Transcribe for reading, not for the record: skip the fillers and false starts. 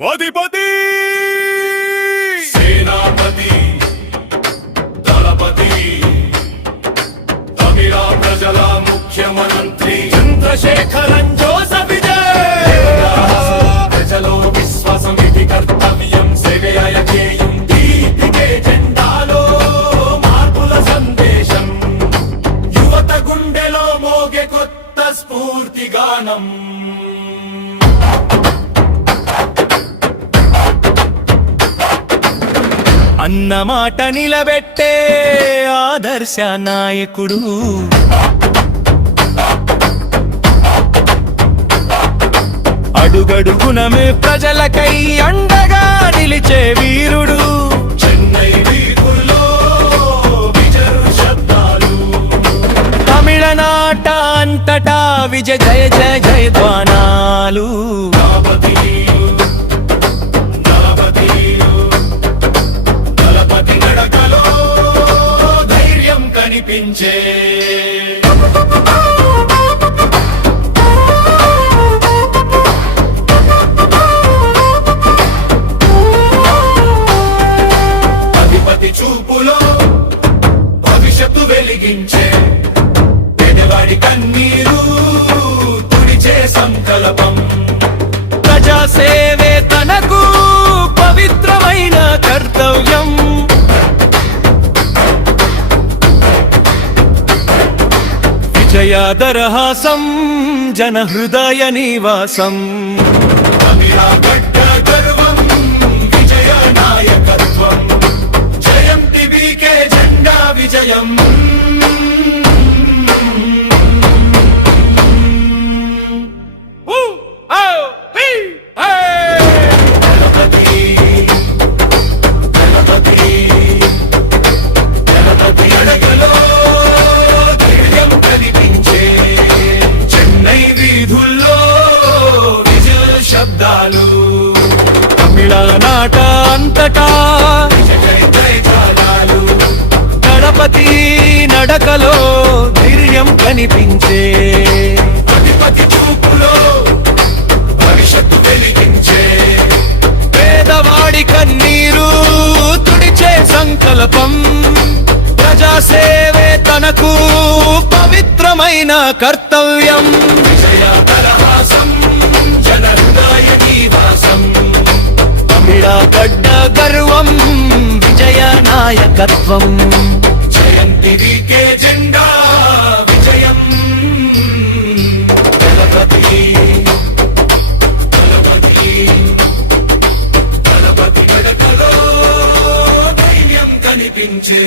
అధిపతి సేనాపతి దళపతి తమిళ ప్రజల ముఖ్యమంత్రి చంద్రశేఖరన్ జోసఫ్ ప్రజలో విశ్వాసం ఇది కర్తవ్యం సేవయచేయం దీపికే జెండాలో మార్పుల సందేశం యువత గుండెలో మోగే కొత్త స్ఫూర్తి గానం అన్నమాట నిలబెట్టే ఆదర్శ నాయకుడు అడుగడుగునమే ప్రజలకై అండగా నిలిచే వీరుడు చెన్నై వీధుల్లో విజరు శబ్దాలు తమిళనాట అంతటా విజయ జయ జయ జయ ధ్వానాలు దళపతి నడకలో ధైర్యం కనిపించే చూపులో భవిష్యత్తు వెలిగించే పేదవాడి కన్నీరు తుడిచే సంకల్పం ప్రజాసేవే తనకు పవిత్రమైన కర్తవ్యం విజయాదరహాసం జన హృదయ నివాసం తమిళగడ్డ గర్వం విజయ నాయకత్వం జెండా విజయం అడగలో ధైర్యం కనిపించే చెన్నై వీధుల్లో విజయ శబ్దాలు తమిళనాట అంతటా గణపతి నడకలో ధైర్యం కనిపించే అధిపతి చూపులో భవిష్యత్తు వెలిగించే పేదవాడి కన్నీరు తుడిచే సంకల్పం ప్రజాసేవే తనకు పవిత్రమైన కర్తవ్యం విజయ దళహాసం జన హృదయ నివాసం తమిళగడ్డ గర్వం విజయ నాయకత్వం జయంతికే జెండా విజయం దళపతి నడకలో ధైర్యం కనిపించే